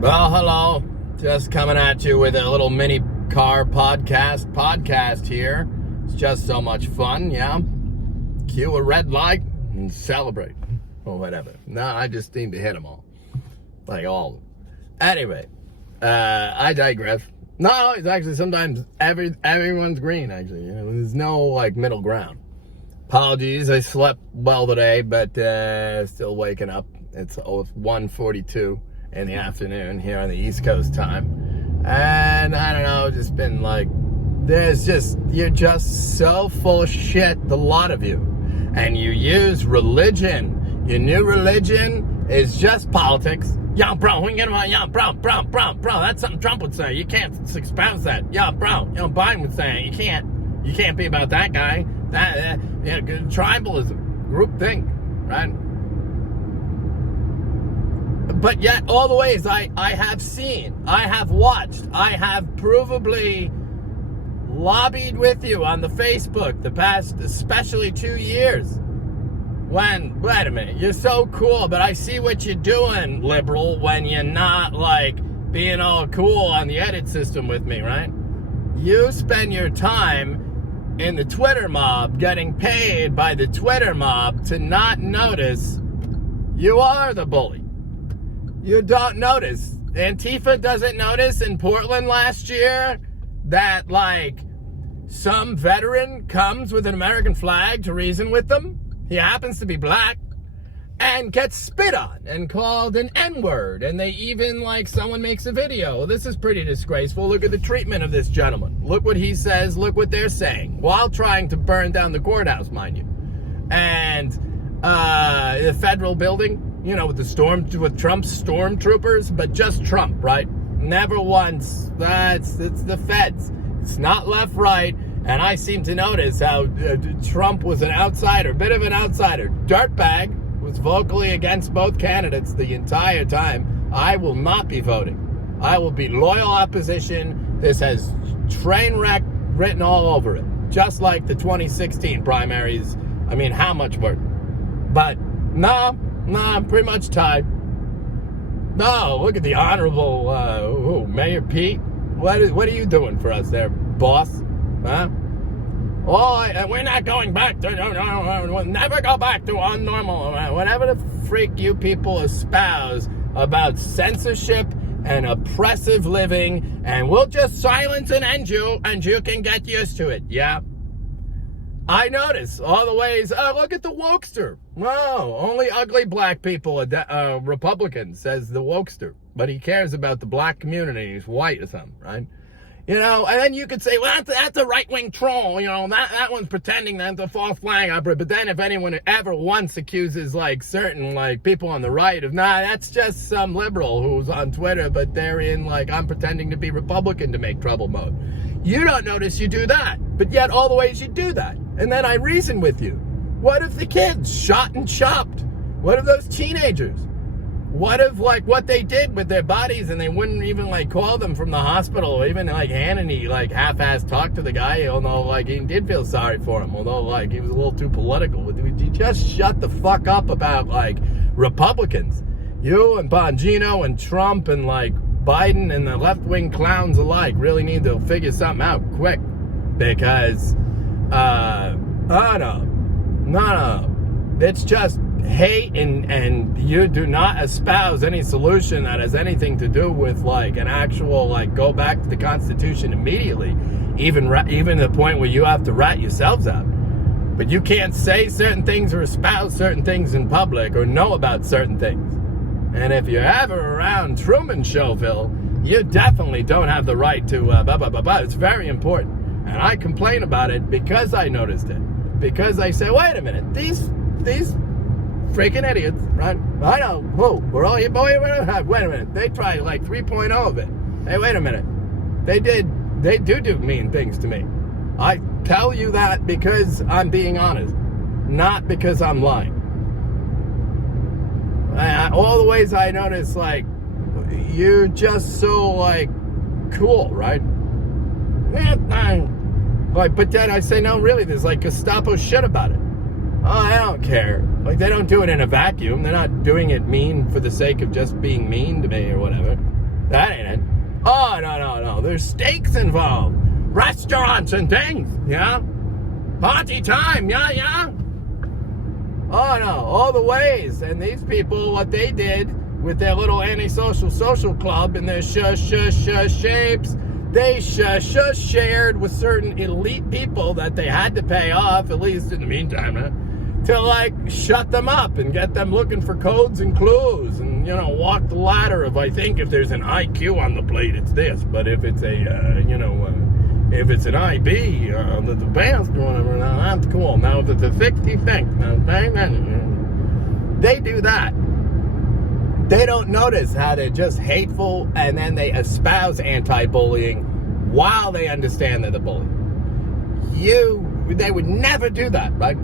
Well, hello. Just coming at you with a little mini car podcast here. It's just so much fun, yeah? Cue a red light and celebrate. Or whatever. No, I just need to hit them all. Like all of them. Anyway, I digress. No, it's actually sometimes everyone's green, actually. You know, there's no, like, middle ground. Apologies, I slept well today, but still waking up. It's 1:42 in the afternoon here on the East Coast time. And I don't know, just been like, you're just so full of shit, the lot of you. And you use religion. Your new religion is just politics. Yeah, bro, we can get him on. Yeah, bro. That's something Trump would say. You can't espouse that. Yeah, bro. You know, Biden would say it. You can't be about that guy. That, tribalism, groupthink, right? But yet, all the ways I have seen, I have watched, I have provably lobbied with you on the Facebook the past, especially 2 years. When, wait a minute, you're so cool, but I see what you're doing, liberal, when you're not, like, being all cool on the edit system with me, right? You spend your time in the Twitter mob, getting paid by the Twitter mob to not notice you are the bully. You don't notice. Antifa doesn't notice in Portland last year that, like, some veteran comes with an American flag to reason with them. He happens to be black and gets spit on and called an N-word. And they even, like, someone makes a video. This is pretty disgraceful. Look at the treatment of this gentleman. Look what he says. Look what they're saying. While trying to burn down the courthouse, mind you. And the federal building, you know, with Trump's stormtroopers, but just Trump, right? Never once. It's the feds. It's not left, right. And I seem to notice how Trump was an outsider, bit of an outsider. Dirtbag was vocally against both candidates the entire time. I will not be voting. I will be loyal opposition. This has train wreck written all over it. Just like the 2016 primaries. I mean, how much worse? But no, I'm pretty much tied. No, look at the honorable Mayor Pete. What are you doing for us there, boss? Huh? Oh, we're not going back to, we'll never go back to our normal, whatever the freak you people espouse about censorship and oppressive living, and we'll just silence and end you, and you can get used to it, yeah? I notice all the ways, look at the wokester. No, only ugly black people are Republicans, says the wokester. But he cares about the black community, he's white or something, right? You know, and then you could say, well, that's a right-wing troll, you know, that one's pretending that's a false flag operator. But then if anyone ever once accuses, like, certain, like, people on the right of, that's just some liberal who's on Twitter, but they're in, like, I'm pretending to be Republican to make trouble mode. You don't notice you do that, but yet all the ways you do that. And then I reason with you. What if the kids shot and chopped? What if those teenagers? What if, like, what they did with their bodies and they wouldn't even, like, call them from the hospital or even, like, Hannity, like, half-ass talked to the guy, although, like, he did feel sorry for him, although, like, he was a little too political. Would you just shut the fuck up about, like, Republicans? You and Bongino and Trump and, like, Biden and the left-wing clowns alike really need to figure something out quick because, no. It's just hate and you do not espouse any solution that has anything to do with, like, an actual, like, go back to the Constitution immediately, even the point where you have to rat yourselves out. But you can't say certain things or espouse certain things in public or know about certain things. And if you're ever around Truman Showville, you definitely don't have the right to It's very important. And I complain about it because I noticed it. Because I say, wait a minute, these freaking idiots, right? I know, we're all here, boy, wait a minute, they tried like 3.0 of it. Hey, wait a minute, they do mean things to me. I tell you that because I'm being honest, not because I'm lying. All the ways I notice, like, you're just so, like, cool, right? Like, but then I say, no, really, there's, like, Gestapo shit about it. Oh, I don't care. Like, they don't do it in a vacuum. They're not doing it mean for the sake of just being mean to me or whatever. That ain't it. Oh, no. There's stakes involved. Restaurants and things, yeah? Party time, yeah? Oh, no, all the ways. And these people, what they did with their little antisocial social club and their shapes, they shared with certain elite people that they had to pay off, at least in the meantime, to, like, shut them up and get them looking for codes and clues and, walk the ladder of, I think, if there's an IQ on the plate, it's this. But if it's if it's an IB, the past or whatever, that's cool. Now, if it's a 60 thing, they do that. They don't notice how they're just hateful, and then they espouse anti-bullying while they understand they're the bully. They would never do that, right?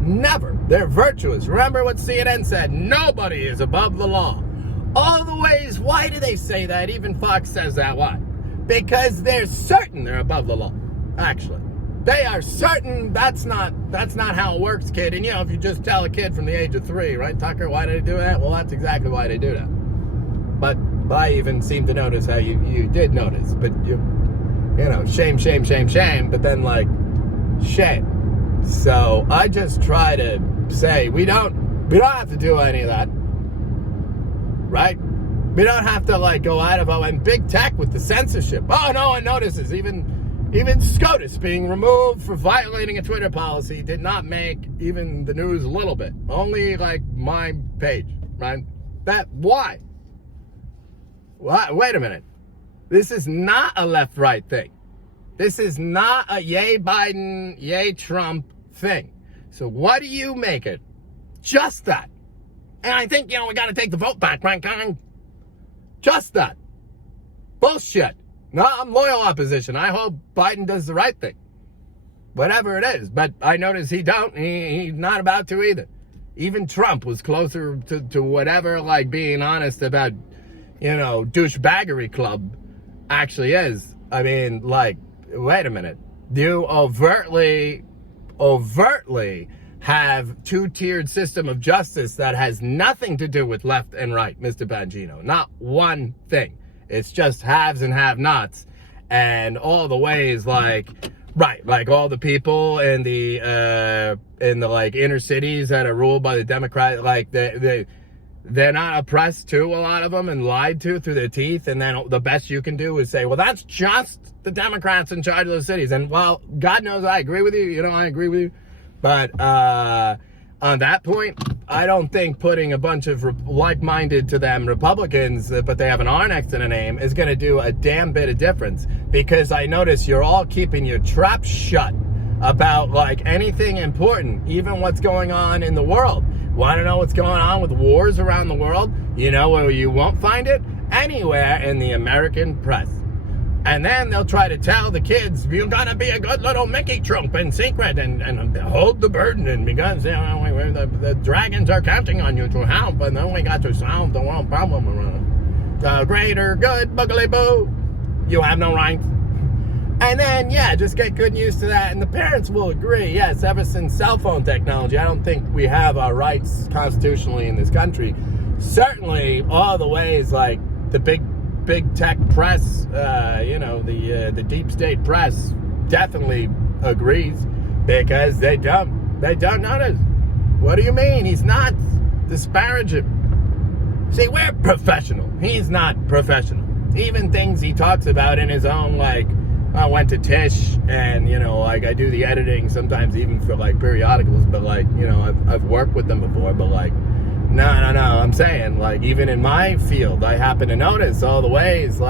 Never. They're virtuous. Remember what CNN said, nobody is above the law. All the ways, why do they say that? Even Fox says that. Why? Because they're certain they're above the law, actually. They are certain that's not how it works, kid. And, if you just tell a kid from the age of 3, right, Tucker, why did they do that? Well, that's exactly why they do that. But I even seem to notice how you did notice. But, shame. But then, shame. So I just try to say we don't have to do any of that, right? We don't have to go out of our and big tech with the censorship. Oh, no one notices. Even SCOTUS being removed for violating a Twitter policy did not make even the news a little bit. Only my page, right? Why? Wait a minute. This is not a left-right thing. This is not a yay Biden, yay Trump thing. So what do you make it? Just that. And I think, we got to take the vote back, right? Just that. Bullshit. No, I'm loyal opposition. I hope Biden does the right thing. Whatever it is. But I notice he don't. He's not about to either. Even Trump was closer to whatever, being honest about, douchebaggery club actually is. I mean, wait a minute. You overtly have two-tiered system of justice that has nothing to do with left and right, Mr. Bongino. Not one thing. It's just haves and have-nots. And all the ways, all the people in the inner cities that are ruled by the Democrat, they're not oppressed too, a lot of them, and lied to through their teeth. And then the best you can do is say, well, that's just the Democrats in charge of those cities. And while God knows I agree with you, I agree with you. But on that point, I don't think putting a bunch of like-minded to them Republicans, but they have an R next to the name, is going to do a damn bit of difference. Because I notice you're all keeping your trap shut about anything important, even what's going on in the world. Want to know what's going on with wars around the world? You know where you won't find it? Anywhere in the American press. And then they'll try to tell the kids, you're going to be a good little Mickey Trump in secret and hold the burden. And because the dragons are counting on you to help, and then we got to solve the world problem. The greater good, boogly boo. You have no rights. And then, just get good used to that. And the parents will agree. Yes, ever since cell phone technology, I don't think we have our rights constitutionally in this country. Certainly, all the ways the big tech press, the deep state press definitely agrees because they don't notice. What do you mean? He's not disparaging. See, we're professional. He's not professional. Even things he talks about in his own, I went to Tish and, I do the editing sometimes even for periodicals, but I've worked with them before, but no, I'm saying, even in my field, I happen to notice all the ways,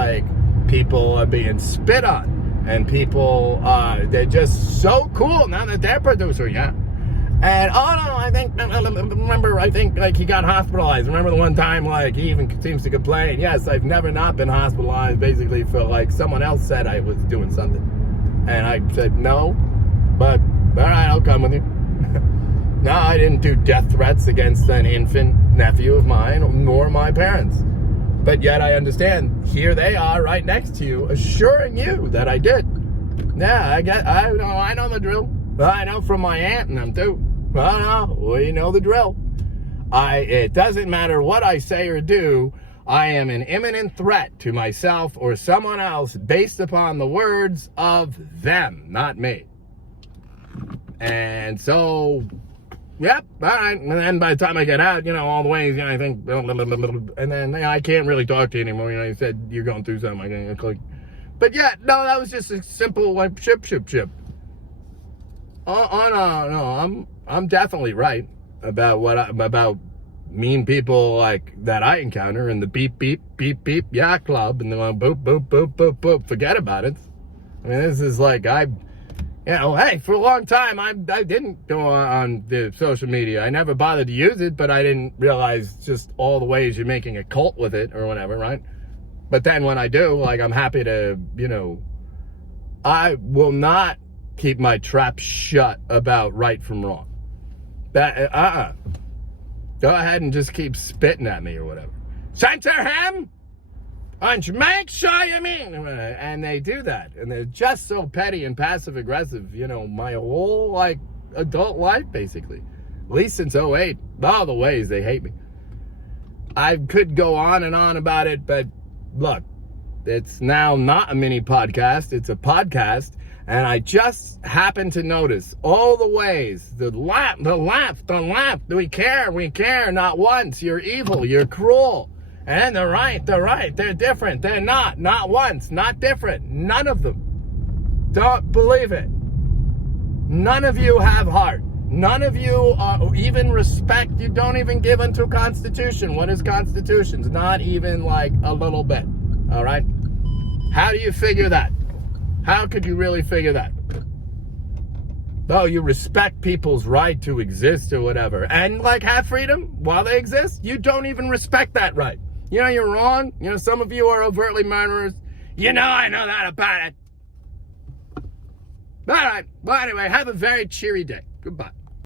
people are being spit on, and people, they're just so cool now that they're producer, yeah. And, I think he got hospitalized. Remember the one time, he even seems to complain, yes, I've never not been hospitalized, basically, for, someone else said I was doing something. And I said, no, but, all right, I'll come with you. No, I didn't do death threats against an infant nephew of mine, nor my parents. But yet I understand, here they are right next to you, assuring you that I did. Yeah, I know the drill. I know from my aunt and them too. We know the drill. It doesn't matter what I say or do, I am an imminent threat to myself or someone else based upon the words of them, not me. And so, yep, all right. And then by the time I get out, all the ways, I think, and then I can't really talk to you anymore. You said you're going through something. I can click. But yeah, no, that was just a simple like ship. No, I'm definitely right about mean people like that I encounter in the beep yacht club and the boop. Forget about it. I mean, this is like hey, for a long time I didn't go on the social media. I never bothered to use it, but I didn't realize just all the ways you're making a cult with it or whatever, right? But then when I do, like, I'm happy to, I will not keep my trap shut about right from wrong. That, Go ahead and just keep spitting at me or whatever. Censor him! And make sure you mean. And they do that. And they're just so petty and passive aggressive, my whole, like, adult life, basically. At least since 2008. All the ways they hate me. I could go on and on about it, but look, it's now not a mini podcast, it's a podcast, and I just happened to notice all the ways, the left, we care, not once, you're evil, you're cruel, and the right, they're different, they're not once, not different, none of them. Don't believe it. None of you have heart. None of you even respect, you don't even give unto Constitution. What is Constitutions? Not even like a little bit, all right? How do you figure that? How could you really figure that? Oh, you respect people's right to exist or whatever, and like have freedom while they exist? You don't even respect that right. You're wrong. Some of you are overtly murderers. I know that about it. All right, well anyway, have a very cheery day. Goodbye.